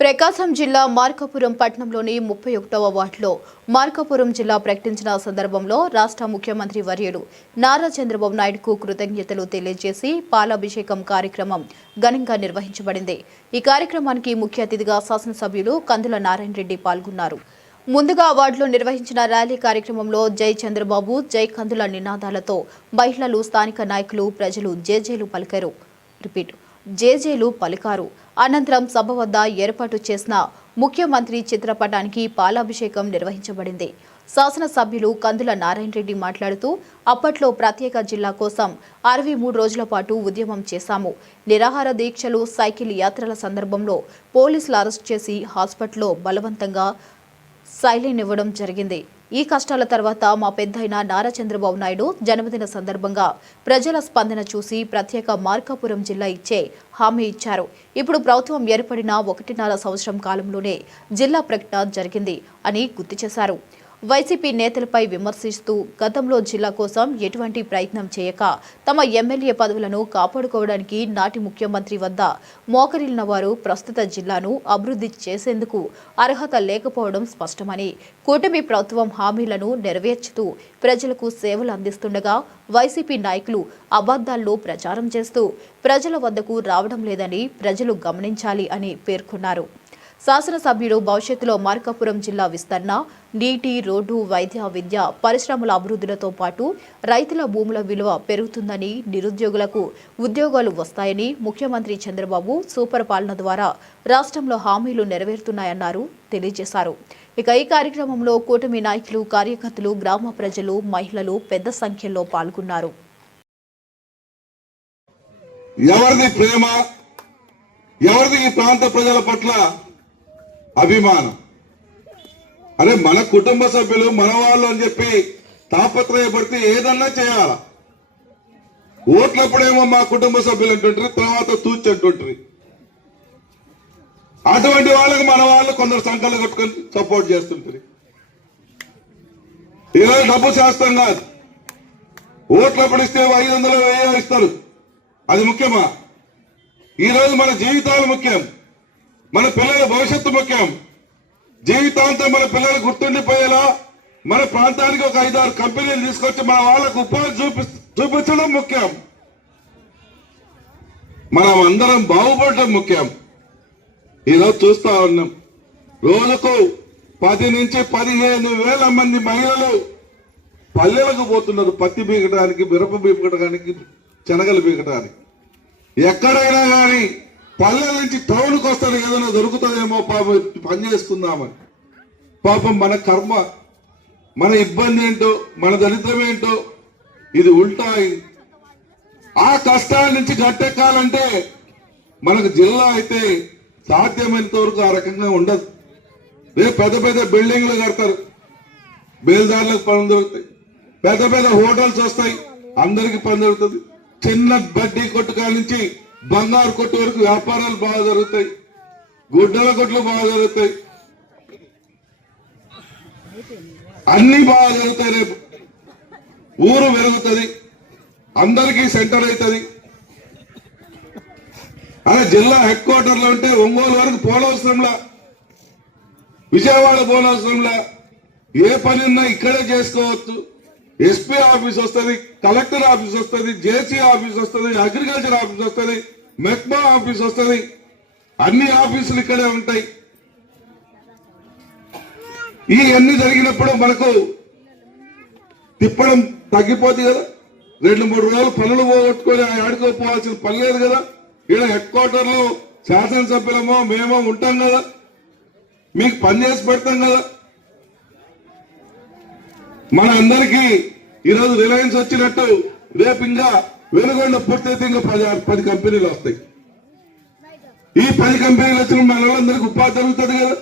ప్రకాశం జిల్లా మార్కాపురం పట్టణంలోని 31వ వార్డులో మార్కాపురం జిల్లా ప్రకటించిన సందర్భంలో రాష్ట్ర ముఖ్యమంత్రి వర్యులు నారా చంద్రబాబు నాయుడుకు కృతజ్ఞతలు తెలియజేసి పాలాభిషేకం కార్యక్రమం ఘనంగా నిర్వహించబడింది। ఈ కార్యక్రమానికి ముఖ్య అతిథిగా శాసనసభ్యులు కందుల నారాయణ రెడ్డి పాల్గొన్నారు। ముందుగా వార్డులో నిర్వహించిన ర్యాలీ కార్యక్రమంలో జై చంద్రబాబు జై కందుల నినాదాలతో మహిళలు స్థానిక నాయకులు ప్రజలు జేజేలు పలికారు। జేజేలు పలికారు। అనంతరం సభ వద్ద ఏర్పాటు చేసిన ముఖ్యమంత్రి చిత్రపటానికి పాలాభిషేకం నిర్వహించబడింది। శాసనసభ్యులు కందుల నారాయణ రెడ్డి మాట్లాడుతూ అప్పట్లో ప్రత్యేక జిల్లా కోసం 63 రోజుల పాటు ఉద్యమం చేశాము। నిరాహార దీక్షలు సైకిల్ యాత్రల సందర్భంలో పోలీసులు అరెస్ట్ చేసి హాస్పిటల్లో బలవంతంగా సైలెన్ ఇవ్వడం జరిగింది। ఈ కష్టాల తర్వాత మా పెద్దయిన నారా చంద్రబాబు నాయుడు జన్మదిన సందర్భంగా ప్రజల స్పందన చూసి ప్రత్యేక మార్కాపురం జిల్లా ఇచ్చే హామీ ఇచ్చారు। ఇప్పుడు ప్రభుత్వం ఏర్పడిన 1.5 సంవత్సరం కాలంలోనే జిల్లా ప్రకటన జరిగింది అని గుర్తు చేశారు। వైసీపీ నేతలపై విమర్శిస్తూ గతంలో జిల్లా కోసం ఎటువంటి ప్రయత్నం చేయక తమ ఎమ్మెల్యే పదవులను కాపాడుకోవడానికి నాటి ముఖ్యమంత్రి వద్ద మోకరిల్లిన వారు ప్రస్తుత జిల్లాను అభివృద్ధి చేసేందుకు అర్హత లేకపోవడం స్పష్టమని, కూటమి ప్రభుత్వం హామీలను నెరవేర్చుతూ ప్రజలకు సేవలు అందిస్తుండగా వైసీపీ నాయకులు అబద్ధాల్లో ప్రచారం చేస్తూ ప్రజల వద్దకు రావడం లేదని ప్రజలు గమనించాలి అని పేర్కొన్నారు। శాసనసభ్యులు భవిష్యత్తులో మార్కాపురం జిల్లా విస్తరణ, నీటి, రోడ్డు, వైద్య, విద్య, పరిశ్రమల అభివృద్ధులతో పాటు రైతుల భూముల విలువ పెరుగుతుందని, నిరుద్యోగులకు ఉద్యోగాలు వస్తాయని, ముఖ్యమంత్రి చంద్రబాబు సూపర్ పాలన ద్వారా రాష్ట్రంలో హామీలు నెరవేరుతున్నాయన్నారు తెలియజేశారు। ఇక ఈ కార్యక్రమంలో కూటమి నాయకులు, కార్యకర్తలు, గ్రామ ప్రజలు, మహిళలు పెద్ద సంఖ్యలో పాల్గొన్నారు। ఎవరిది ప్రేమ, ఎవరిది ఈ ప్రాంత ప్రజల పట్ల అభిమానం? అరే మన కుటుంబ సభ్యులు మన వాళ్ళు అని చెప్పి తాపత్రయపడితే ఏదన్నా చేయాల। ఓట్లప్పుడేమో మా కుటుంబ సభ్యులు అంటుంటారు, తర్వాత తూచి అంటుంటారు। అటువంటి వాళ్ళకి మన వాళ్ళు కొందరు సంకలు కట్టుకొని సపోర్ట్ చేస్తుంటారు। ఈరోజు డబ్బు శాస్త్రం కాదు, ఓట్లప్పుడు ఇస్తే 500 1000 ఇస్తారు, అది ముఖ్యమా? ఈరోజు మన జీవితాలు ముఖ్యం, మన పిల్లల భవిష్యత్తు ముఖ్యం। జీవితాంతం మన పిల్లలు గుర్తుండిపోయేలా మన ప్రాంతానికి ఒక 5-6 కంపెనీలు తీసుకొచ్చి మన వాళ్ళకు ఉపాధి చూపించడం ముఖ్యం। మనం అందరం బాగుపడటం ముఖ్యం। ఈరోజు చూస్తా ఉన్నాం, రోజుకు 10 నుంచి 15 వేల మంది మహిళలు పల్లెలకు పోతున్నారు పత్తి బీగడానికి, మిరప బీగడానికి, శనగలు బీగడానికి। ఎక్కడైనా కానీ పల్లెల నుంచి టౌన్కి వస్తారు, ఏదైనా దొరుకుతుందేమో పాపం పని చేసుకుందామని। పాపం మన కర్మ, మన ఇబ్బంది ఏంటో, మన దరిద్రం ఏంటో ఇది ఉల్టా అయింది। ఆ కష్టాల నుంచి గట్టెక్కాలంటే మనకు జిల్లా అయితే సాధ్యమైనంత వరకు ఆ రకంగా ఉండదు। రేపు పెద్ద పెద్ద బిల్డింగ్లు కడతారు, బేల్దారులకు పనులు దొరుకుతాయి, పెద్ద పెద్ద హోటల్స్ వస్తాయి, అందరికి పని దొరుకుతుంది। చిన్న బడ్డీ కొట్టు కాడ నుంచి బంగారు కొట్టు వరకు వ్యాపారాలు బాగా జరుగుతాయి, గుడ్డల కొట్లు బాగా జరుగుతాయి, అన్ని బాగా జరుగుతాయి। రేపు ఊరు పెరుగుతుంది, అందరికీ సెంటర్ అవుతుంది। అదే జిల్లా హెడ్ క్వార్టర్లో ఉంటే ఒంగోలు వరకు పోనవసరంలా, విజయవాడ పోనవసరంలా, ఏ పని ఉన్నా ఇక్కడే చేసుకోవచ్చు। ఎస్పీ ఆఫీస్ వస్తుంది, కలెక్టర్ ఆఫీస్ వస్తుంది, జేసీ ఆఫీస్ వస్తుంది, అగ్రికల్చర్ ఆఫీస్ వస్తుంది, మెక్మా ఆఫీస్ వస్తుంది, అన్ని ఆఫీసులు ఇక్కడే ఉంటాయి। ఇవన్నీ జరిగినప్పుడు మనకు తిప్పడం తగ్గిపోతుంది కదా। 2-3 రోజులు పనులు పోగొట్టుకొని ఆడుకోపోవాల్సిన పని లేదు కదా। ఇక్కడ హెడ్ క్వార్టర్లో శాసనసభ్యులమో మేమో ఉంటాం కదా, మీకు పని చేసి పెడతాం కదా। మన అందరికీ ఈరోజు రిలయన్స్ వచ్చినట్టు రేపు ఇంకా వెలుగొండ పూర్తయితే ఇంకా 10 కంపెనీలు వస్తాయి। ఈ 10 కంపెనీలు వచ్చిన మన వాళ్ళందరికీ ఉపాధి జరుగుతుంది కదా।